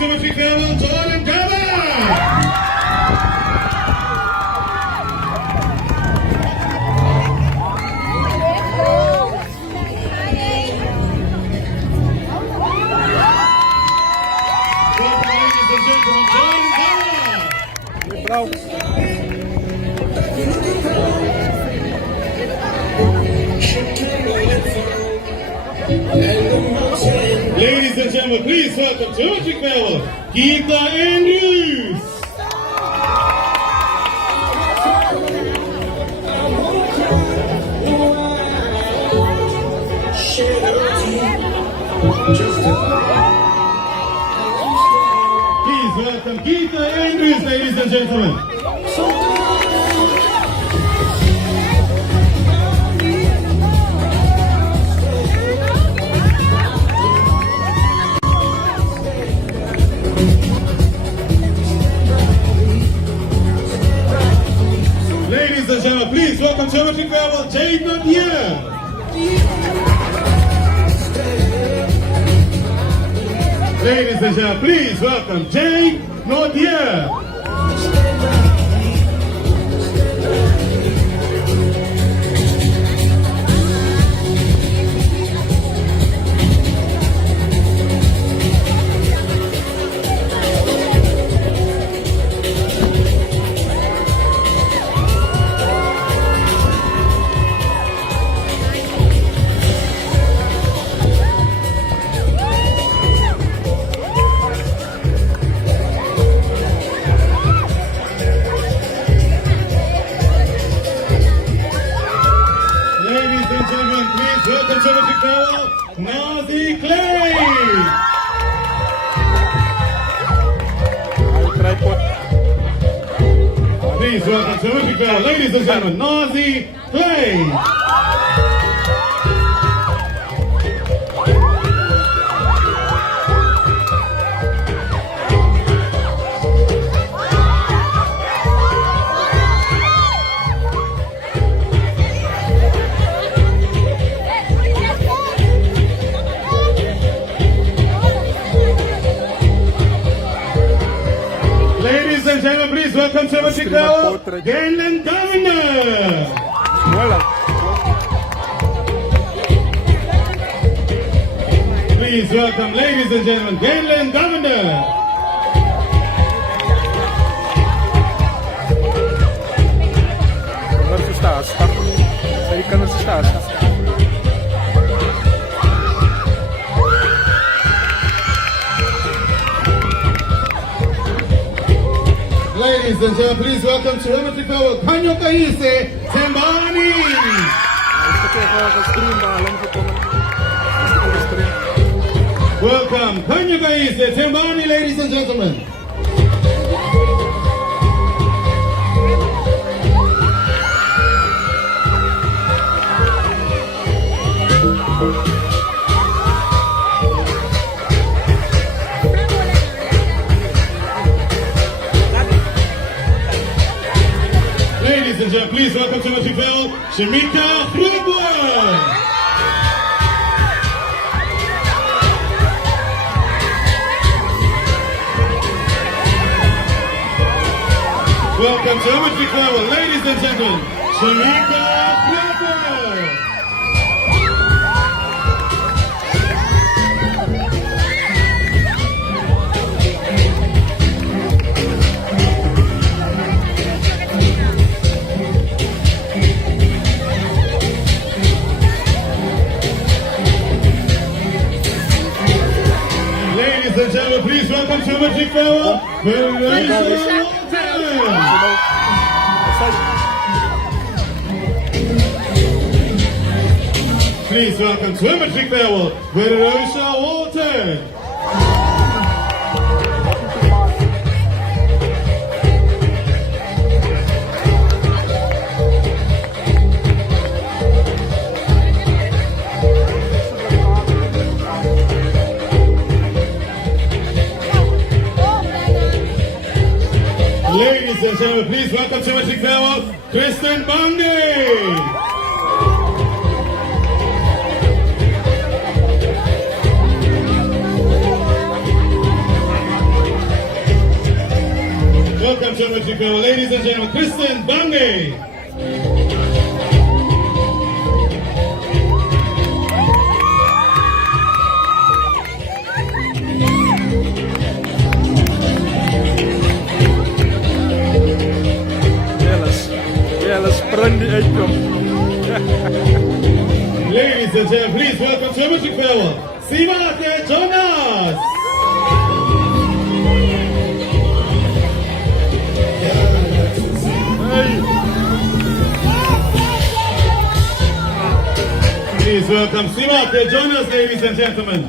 welcome to Matric farewell, Jordan Gavin! Ladies and gentlemen, please welcome to Matric farewell, Geeta Andrews. Please welcome Geeta Andrews, ladies and gentlemen. Ladies and gentlemen, please welcome to Matric farewell, Jade Nadia. Ladies and gentlemen, please welcome Jade Nadia. Welcome to Matric farewell, Nazi Clay. Please welcome to Matric farewell, ladies and gentlemen, Nazi Clay. Ladies and gentlemen, please welcome to Matric farewell, Galen Governor. Please welcome, ladies and gentlemen, Galen Governor. Ladies and gentlemen, please welcome to Matric farewell, Kanyo Kaise Tembani. Welcome, Kanyo Kaise Tembani, ladies and gentlemen. Ladies and gentlemen, please welcome to Matric farewell, Shamika Riebeek. Welcome to Matric farewell, ladies and gentlemen, Shamika Riebeek. Ladies and gentlemen, please welcome to Matric farewell, Please welcome to Matric farewell, Venerosa Walton. Ladies and gentlemen, please welcome to Matric farewell, Kristen Bundy. Geometry Farewell. Ladies and gentlemen, Kristen Bange. Jealous, brand die uitkom. Ladies and gentlemen, please welcome Geometry Farewell, Simate Jonas. Please welcome Simate Jonas, ladies and gentlemen.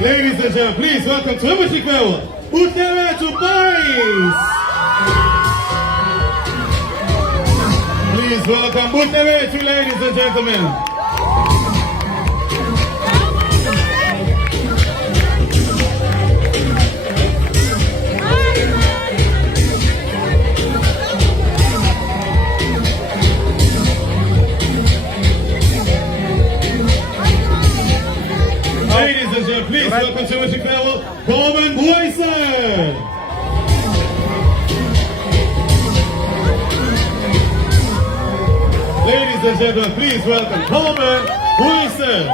Ladies and gentlemen, please welcome Geometry Farewell, Uttere to Paris. Please welcome Uttere to, ladies and gentlemen. Ladies and gentlemen, please welcome Geometry Farewell, Coleman Boyson. Ladies and gentlemen, please welcome Coleman Boyson.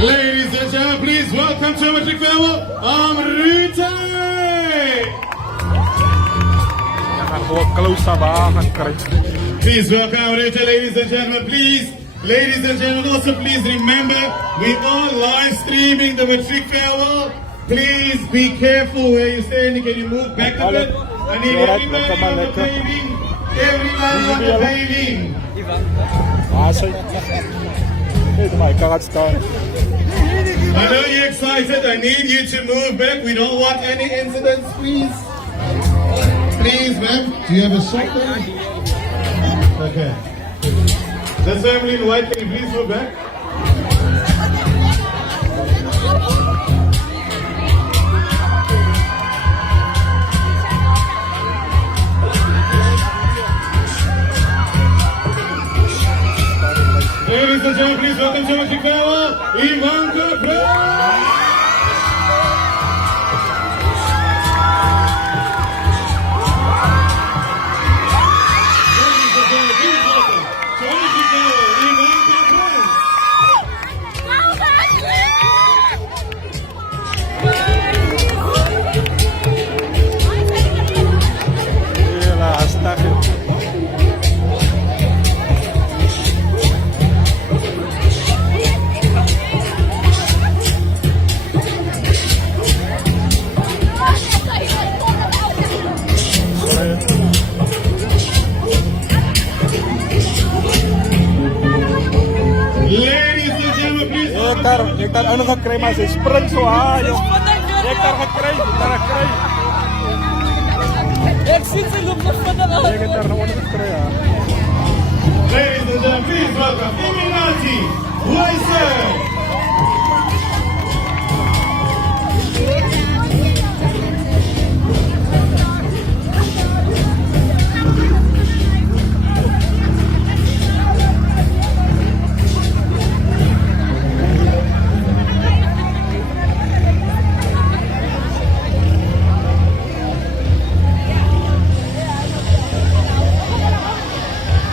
Ladies and gentlemen, please welcome Geometry Farewell, Riebeek. Please welcome Riebeek, ladies and gentlemen, please. Ladies and gentlemen, also please remember, we are live streaming the Matric Farewell. Please be careful where you're standing. Can you move back a bit? I need everybody on the paving. Everybody on the paving. I know you're excited. I need you to move back. We don't want any incidents, please. Please, ma'am. Do you have a shotgun? Okay. The family in white, can you please move back? Ladies and gentlemen, please welcome Geometry Farewell, Ivanka Prince. Ladies and gentlemen, please welcome Geometry Farewell, Ivanka Prince. Hektar ano gekry mas spring so ayo. Hektar gekry, hektar gekry. Ik zit in de lucht van de Hektar na wala gekry ah. Ladies and gentlemen, please welcome Iminati Weiser.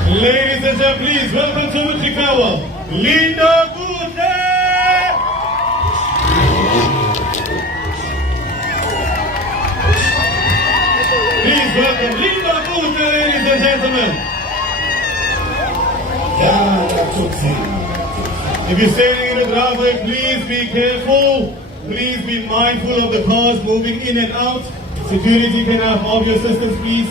Ladies and gentlemen, please welcome Geometry Farewell, Linda Gute. Please welcome Linda Gute, ladies and gentlemen. If you're standing in the driveway, please be careful. please be mindful of the cars moving in and out. Security, can I have your assistance, please?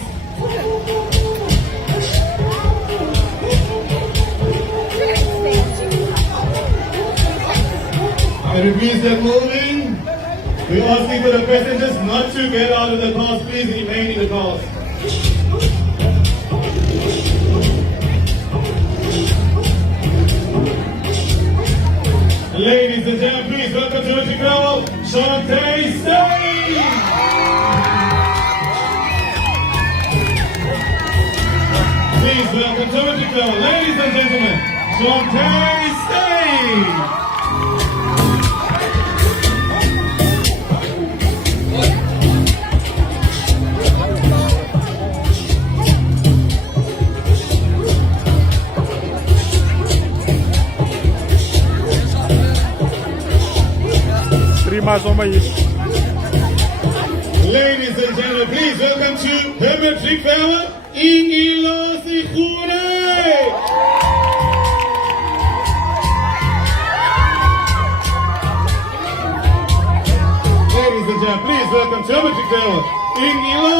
I repeat, they're moving. We're asking for the passengers not to get out of the cars. Please remain in the cars. Ladies and gentlemen, please welcome to the girl, Shantae Stain. Please welcome to the girl, ladies and gentlemen, Shantae Stain. Mais ou menos. Ladies and gentlemen, please welcome to the Matric Power Ingilo Sigure. Ladies and gentlemen, please welcome to the Matric Power Ingilo.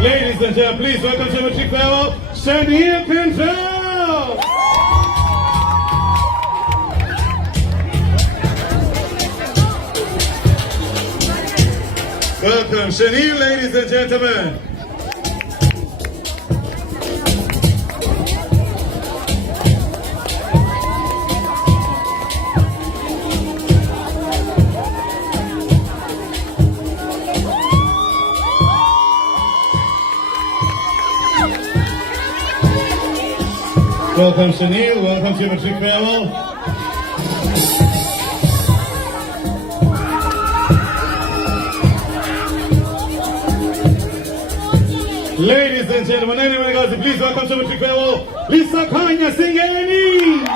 Ladies and gentlemen, please welcome to Matric Power, Shania Pintel. Welcome, Shania, ladies and gentlemen. Welcome, Chanel. Welcome to Matric Power. Ladies and gentlemen, anyway, guys, please welcome to Matric Power, Lisa Kanya Singeni.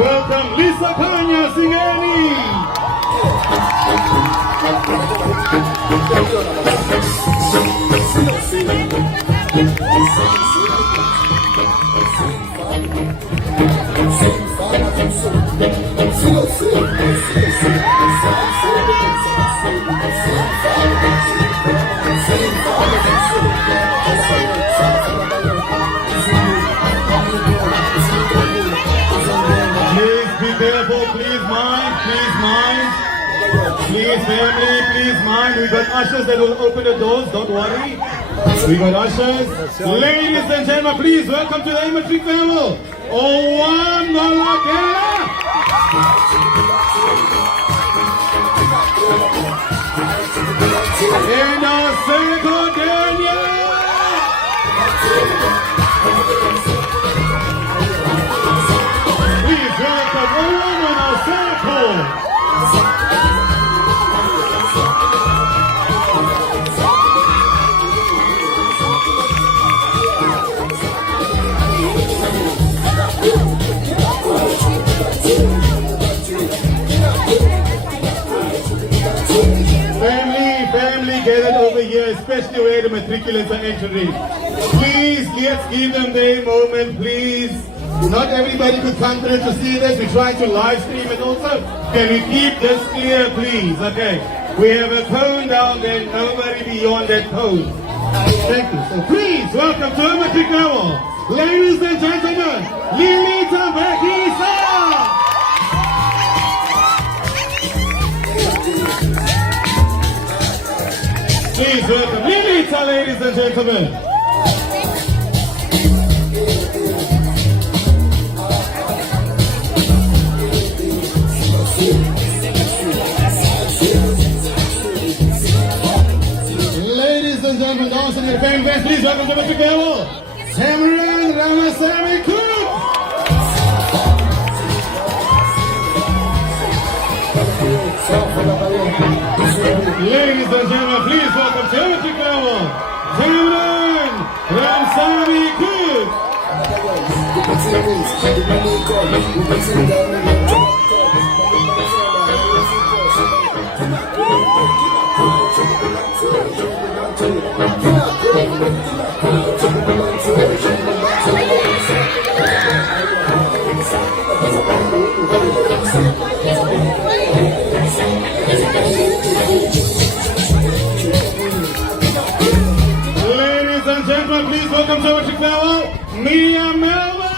Welcome, Lisa Kanya Singeni. Please, family, please mind. We got ushers that will open the doors, don't worry. We got ushers. Ladies and gentlemen, please welcome to the Matric Power. Owan Nolakela. And our Seiko Daniel. Please welcome Owan and our Seiko. Family gathered over here, especially where the matriculants are entering. Please, let's give them their moment, please. Not everybody could come through to see this. We're trying to live stream it also. Can we keep this clear, please? Okay. We have a cone down there, nobody beyond that cone. Thank you. So please, welcome to Matric Power. Ladies and gentlemen, Lili Tambakisa. Please welcome Lilita, ladies and gentlemen. Ladies and gentlemen, dancing in the fan best, please welcome to Matric Power, Cameron Ramasamy Cook. Ladies and gentlemen, please welcome to our Chicago, Mia Melville.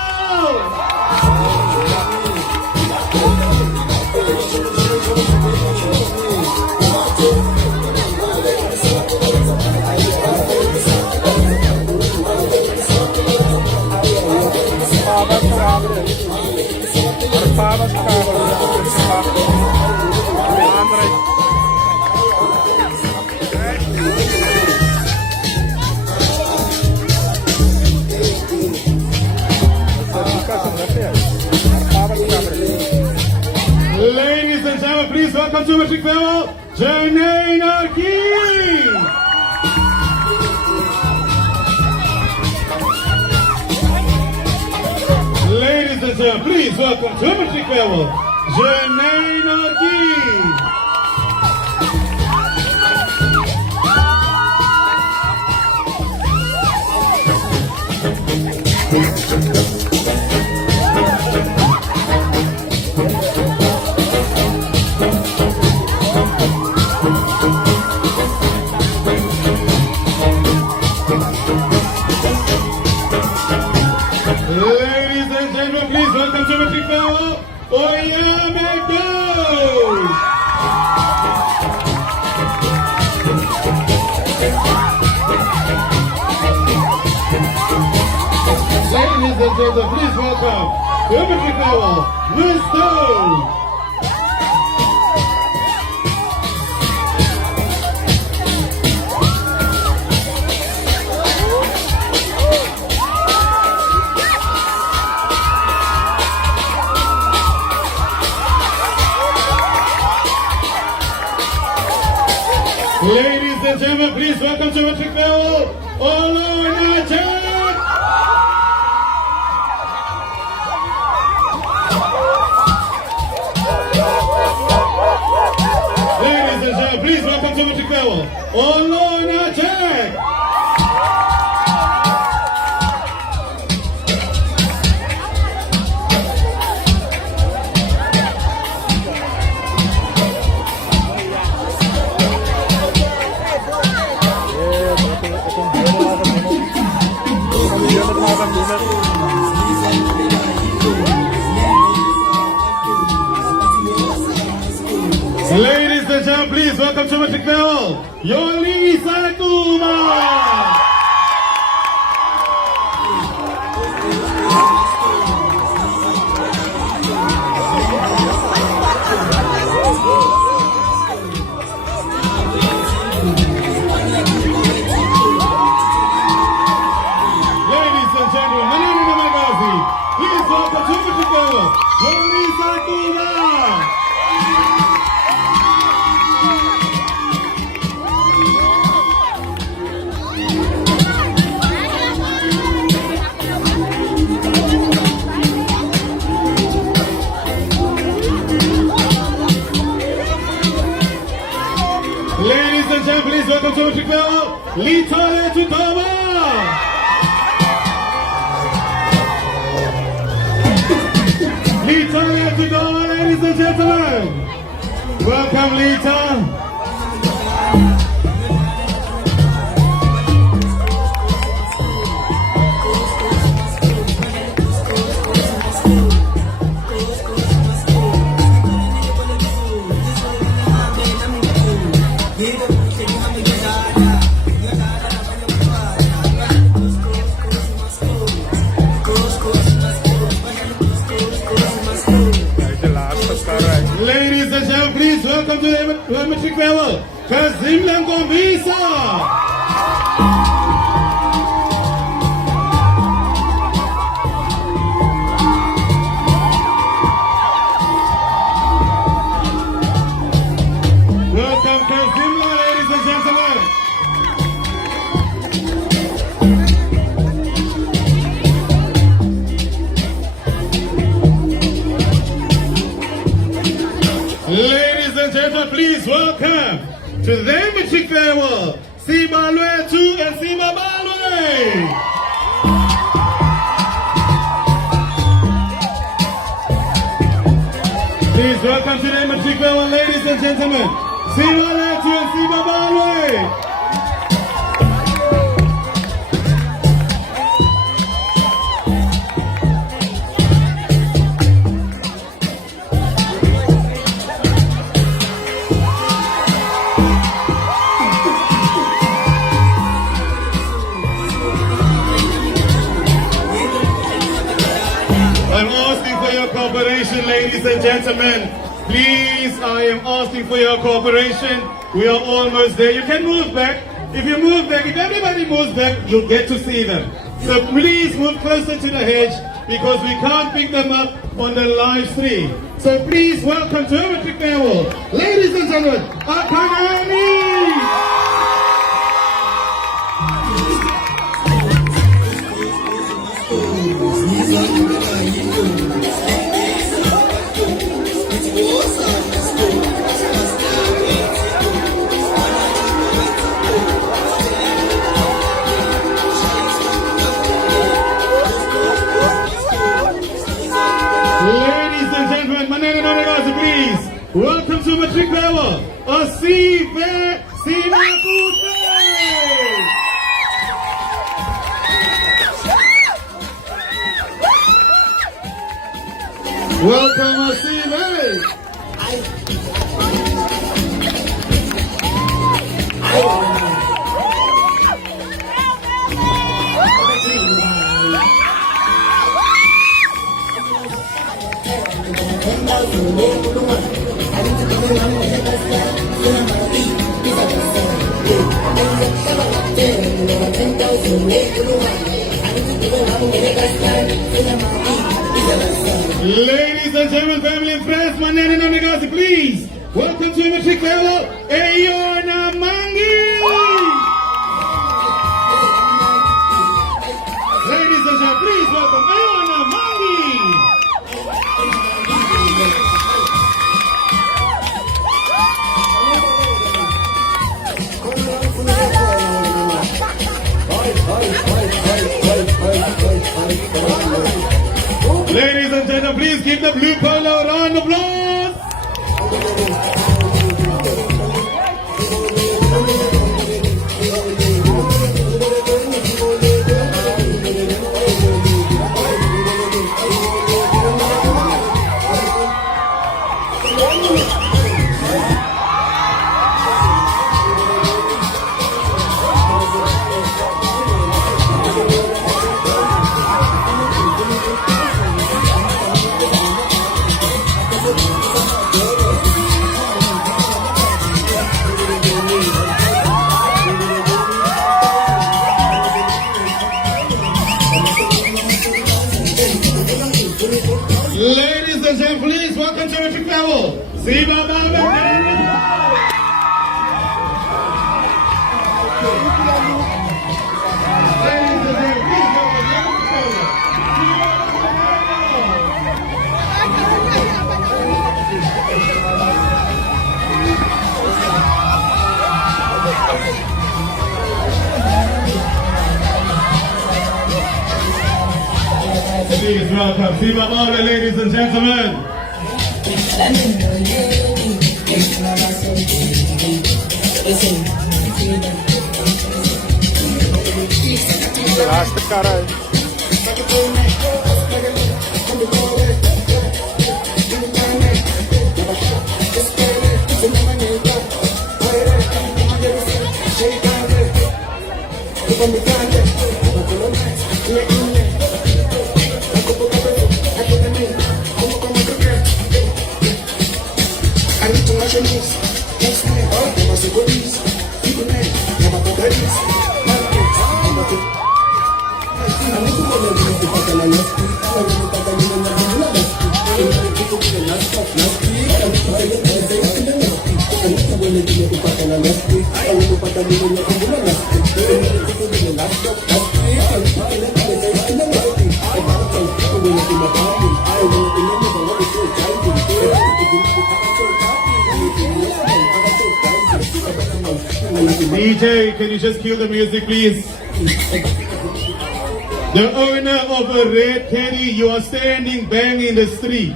Ladies and gentlemen, please welcome to Matric Farewell, Janina King. Ladies and gentlemen, please welcome to Matric Farewell, Janina King. Ladies and gentlemen, please welcome to Matric Farewell, Oyameko. Ladies and gentlemen, please welcome to Matric Farewell, Mr. Ladies and gentlemen, please welcome to Matric Farewell, Matric. Ladies and gentlemen, please welcome to Matric Farewell, Matric. Ladies and gentlemen, please welcome to Matric Farewell, Yolisa Kuma. Ladies and gentlemen, Manana Magazi, please welcome to Matric Farewell, Yolisa Kuma. Ladies and gentlemen, please welcome to Matric Farewell, Litoya Chutama. Litoya Chutama, ladies and gentlemen. Welcome, Lita. Ladies and gentlemen, please welcome to the Matric Farewell, Kazim Langombisa. Welcome, Kazimla, ladies and gentlemen. welcome to the Matric farewell. Siba Lwe 2 and Siba Balwe. Please welcome to the Matric farewell, ladies and gentlemen. Siba Lwe 2 and Siba Balwe. I'm asking for your cooperation, ladies and gentlemen. Please, I am asking for your cooperation. We are almost there. You can move back. If you move back, if everybody moves back, you'll get to see them. So please move closer to the hedge because we can't pick them up on the live stream. So please welcome to our Matric farewell, ladies and gentlemen, Akanani! Ladies and gentlemen, Manana Nonagazi, please. Welcome to Matric farewell. Asive Sinakute. Welcome, Asive. Ladies and gentlemen, family and friends, Manana Nonagazi, please. Welcome to Matric farewell, Ayona Mangi. Ladies and gentlemen, please welcome Ayona Mangi. Ladies and gentlemen, please give the blue polo a round of applause. Ladies and gentlemen, please welcome to Matric farewell, Siba Balwe. Please welcome Siba Balwe, ladies and gentlemen. Last cara. DJ, can you just cue the music, please? The owner of a red caddy, you are standing bang in the street.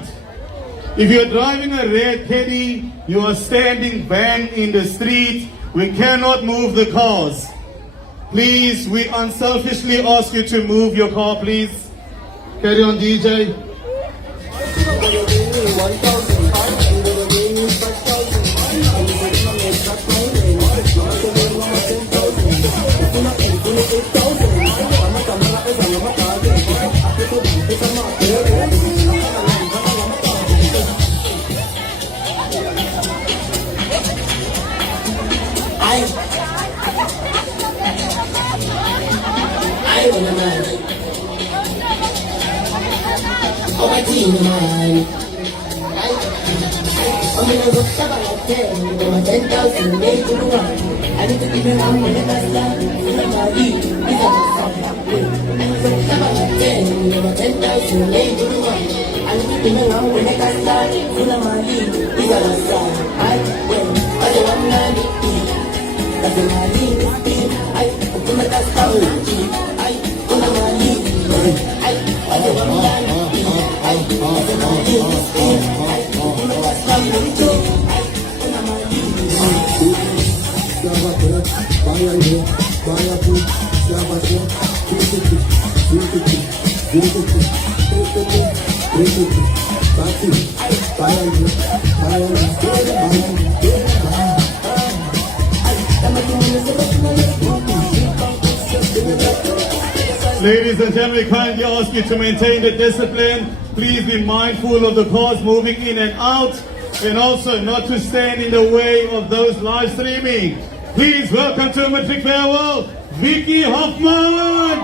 If you're driving a red caddy, you are standing bang in the street. We cannot move the cars. Please, we unselfishly ask you to move your car, please. Carry on, DJ. Oh, my team, man. I'm gonna go stop at 10, my 10,000, they do the run. I need to give it out when it's done. I'm gonna leave, it's a song. I'm gonna go stop at 10, my 10,000, they do the run. I need to give it out when it's done. I'm gonna leave, it's a song. I will, I don't want to leave. I don't want to leave. I open my gas down. I don't want to leave. I don't want to leave. Ladies and gentlemen, we kindly ask you to maintain the discipline. Please be mindful of the cars moving in and out, and also not to stand in the way of those live streaming. Please welcome to Matric Farewell, Vicky Hoffman.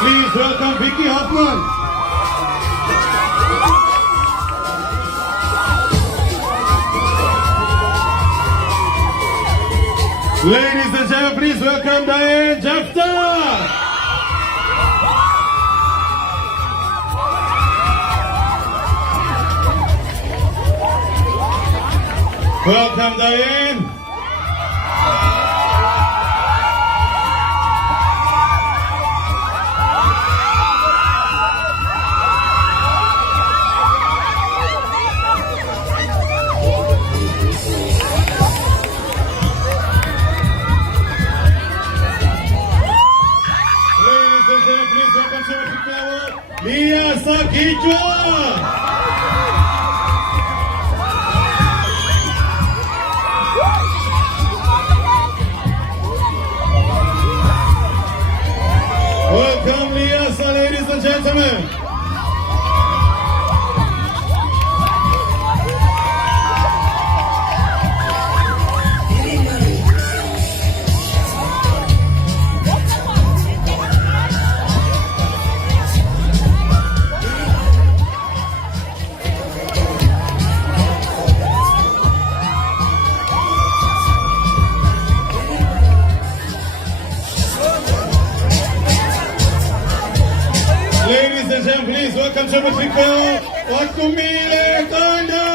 Please welcome Vicky Hoffman. Ladies and gentlemen, please welcome Diane Jafta. Welcome, Diane. Mia Sakijwa! Welcome, Liasa, ladies and gentlemen. Ladies and gentlemen, please welcome to Matric Wakumile Tanda.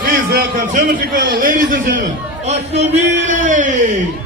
Please welcome to Matric, ladies and gentlemen, Wakumile.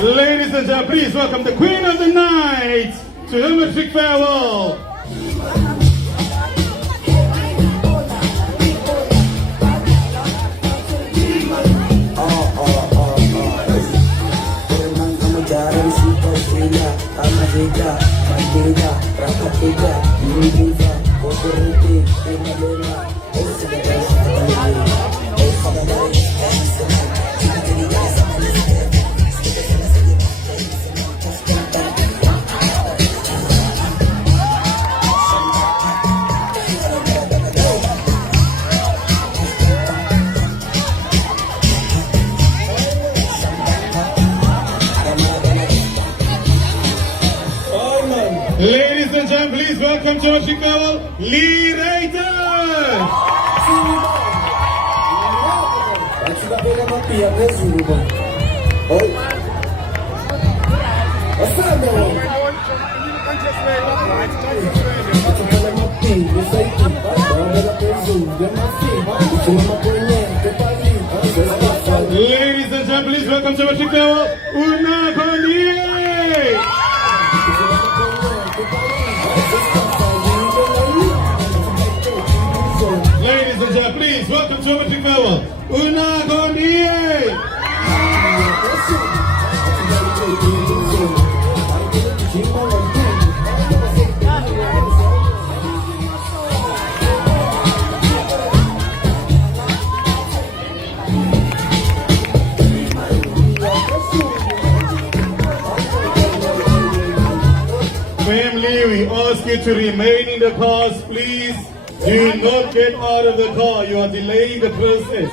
Ladies and gentlemen, please welcome the Queen of the Night to the Matric Farewell. Jeda, Mandela, Rakatega, Univa, Okorete, Emalona, Ladies and gentlemen, please welcome to Matric Festival, Lee Reiter. Ladies and gentlemen, please welcome to Matric Festival, Una Kolie. Ladies and gentlemen, please welcome to Matric Festival, Una Kolie. Family, we ask you to remain in the cars, please. Do not get out of the car. You are delaying the process.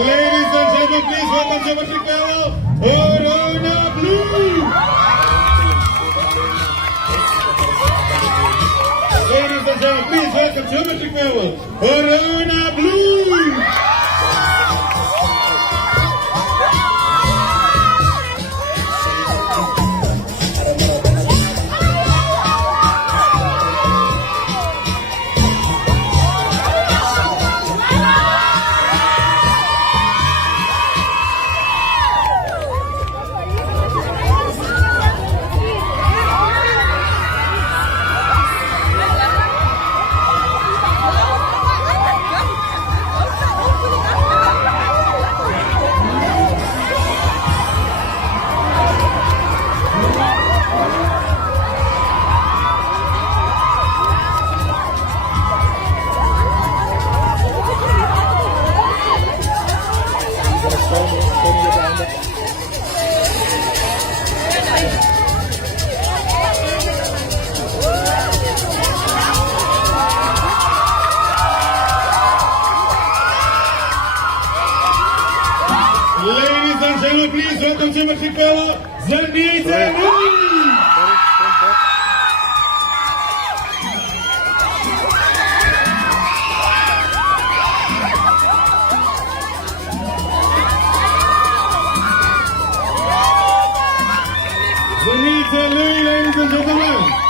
Ladies and gentlemen, please welcome to Matric Festival, Corona Blue. Ladies and gentlemen, please welcome to Matric Festival, Corona Blue. Ladies and gentlemen, please welcome to Matric Festival, Zanita Lee. Zanita Lee, ladies and gentlemen.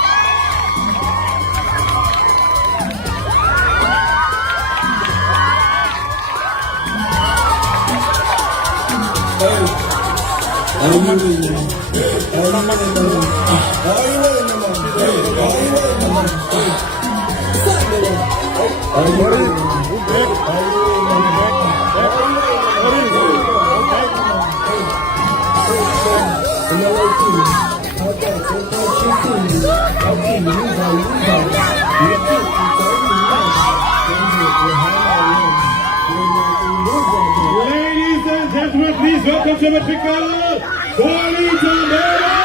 Ladies and gentlemen, please welcome to Matric Festival, Pavillion.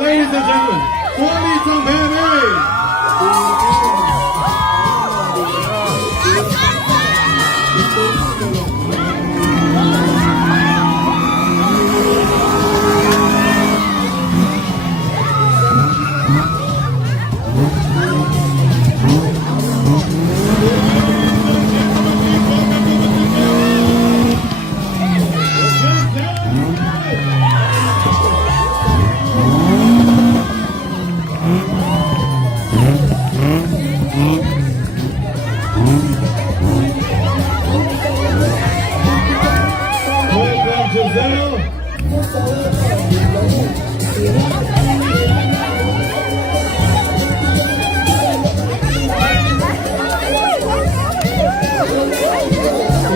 Ladies and gentlemen, Pavillion, baby.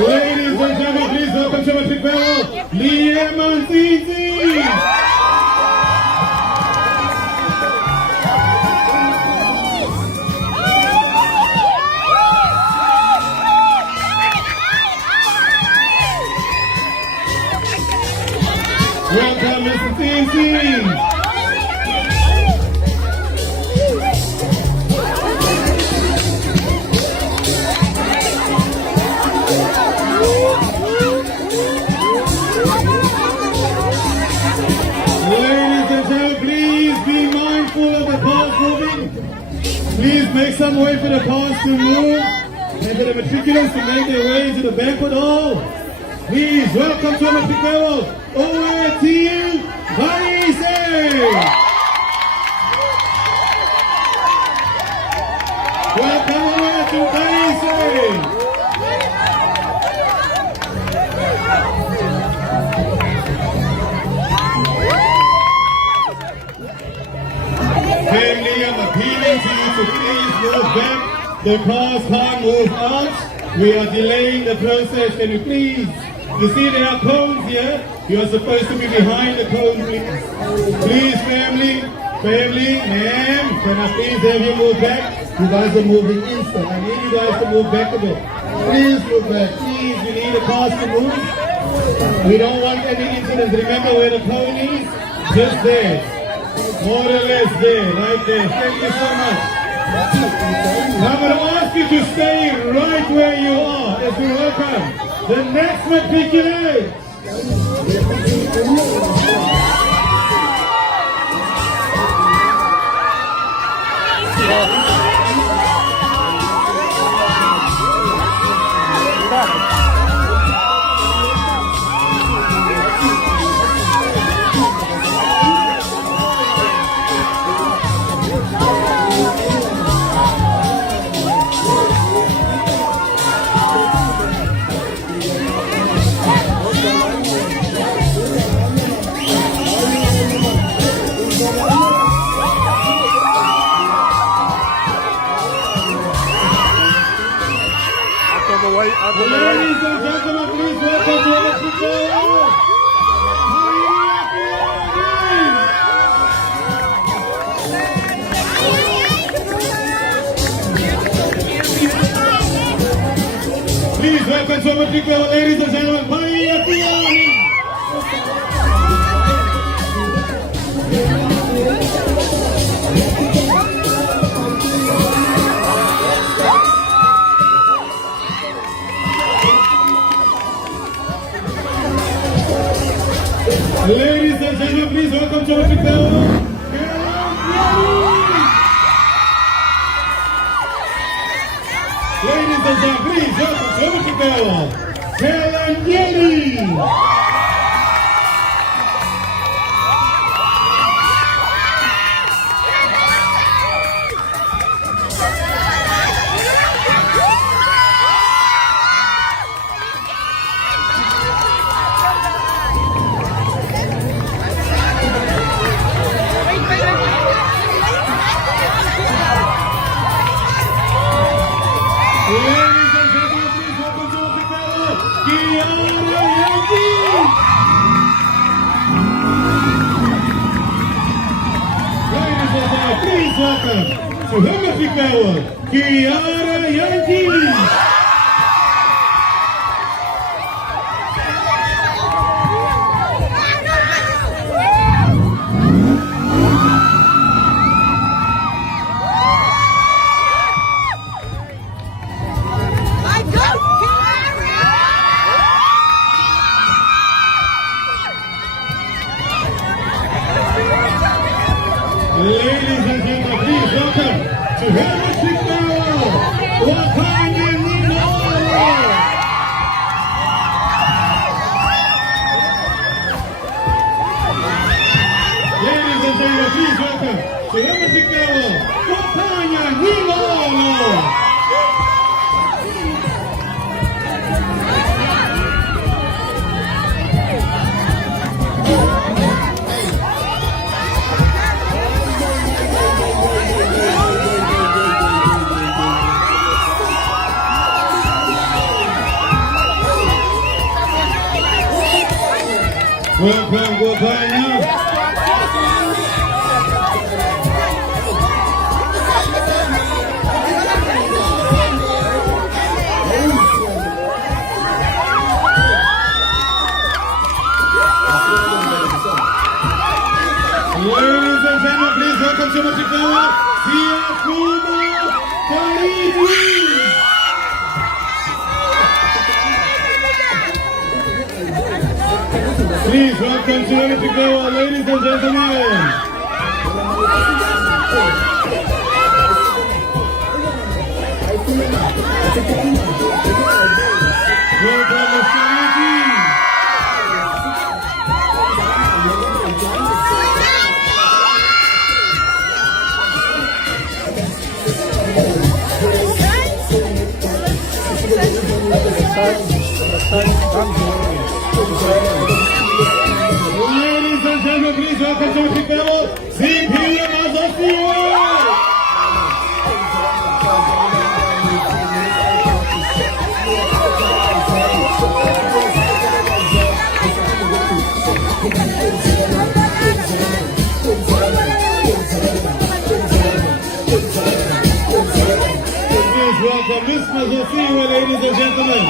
Ladies and gentlemen, please welcome to Matric Farewell, Liam and Cici. Welcome, Mr. Cici. Ladies and gentlemen, please be mindful of the cars moving. Please make some way for the cars to move and for the matriculants to make their way to the banquet hall. Please welcome to Matric Farewell, OAT Vaise. Welcome to Vaise. Family, I'm appealing to you to please move back. The cars can't move out. We are delaying the process. Can you please? You see there are cones here. You are supposed to be behind the cones, please. Please, family, ma'am, can I please have you move back? You guys are moving instant. I need you guys to move back a bit. Please move back. Please, we need the cars to move. We don't want any incidents. Remember where the cone is? Just there. More or less there, right there. Thank you so much. I'm going to ask you to stay right where you are as we welcome the next matriculate. Ladies and gentlemen, please welcome to Matric Farewell. Please welcome to Matric Farewell, ladies and gentlemen. Pavillion. Ladies and gentlemen, please welcome to Matric Farewell. Ladies and gentlemen, please welcome to Matric Farewell, Pavillion. Ladies and gentlemen, please welcome to Matric Farewell, Ladies and gentlemen, please welcome to Matric Farewell, Kiara Yankee. Ladies and gentlemen, please welcome to Matric Farewell, Wakanya Nino. Ladies and gentlemen, please welcome to Matric Farewell, Wakanya Nino. Welcome, go by now. Ladies and gentlemen, please welcome to Matric. Please welcome to Matric, ladies and gentlemen. Welcome, Mr. Ladies and gentlemen, please welcome to the fellow, Please welcome Miss Mazosiwa, ladies and gentlemen.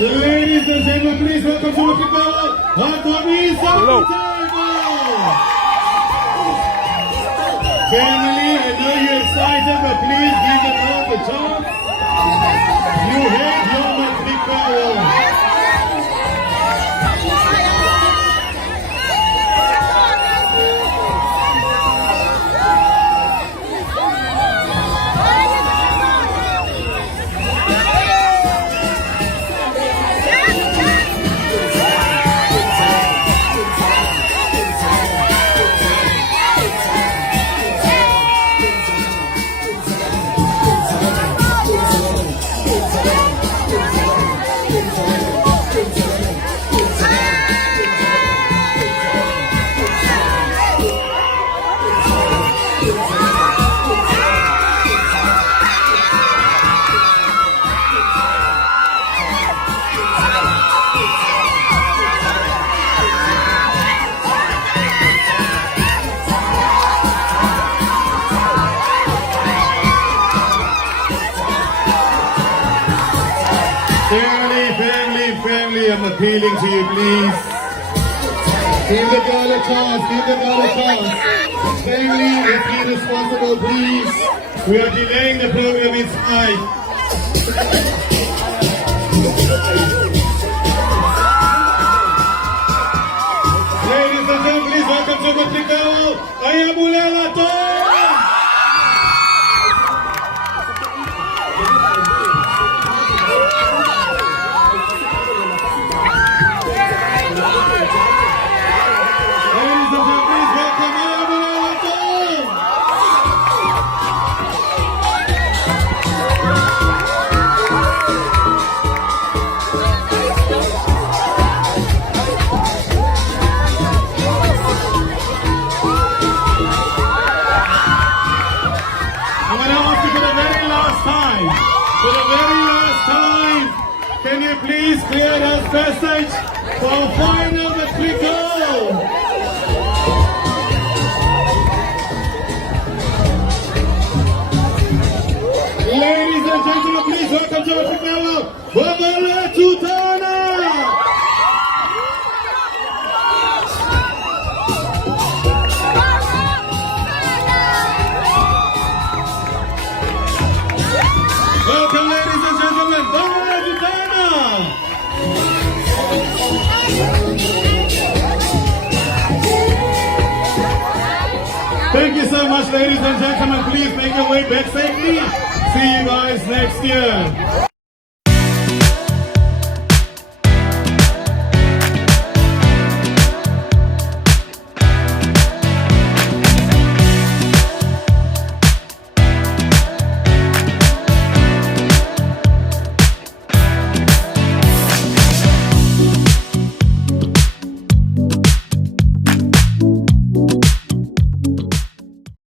Ladies and gentlemen, please welcome to the people, Antonisa. Family, I know you're excited, but please give them all the chance. You have your Matric power. Family, I'm appealing to you, please. Give the girl a chance, give the girl a chance. Family, let's be responsible, please. We are delaying the program inside. Ladies and gentlemen, please welcome to Matric. Ayamulela to! For the very last time, can you please clear us passage for final Matric? Ladies and gentlemen, please welcome to Matric Babala Tutana. Welcome, ladies and gentlemen, Babala Tutana. Thank you so much, ladies and gentlemen. Please make your way back safely. See you guys next year.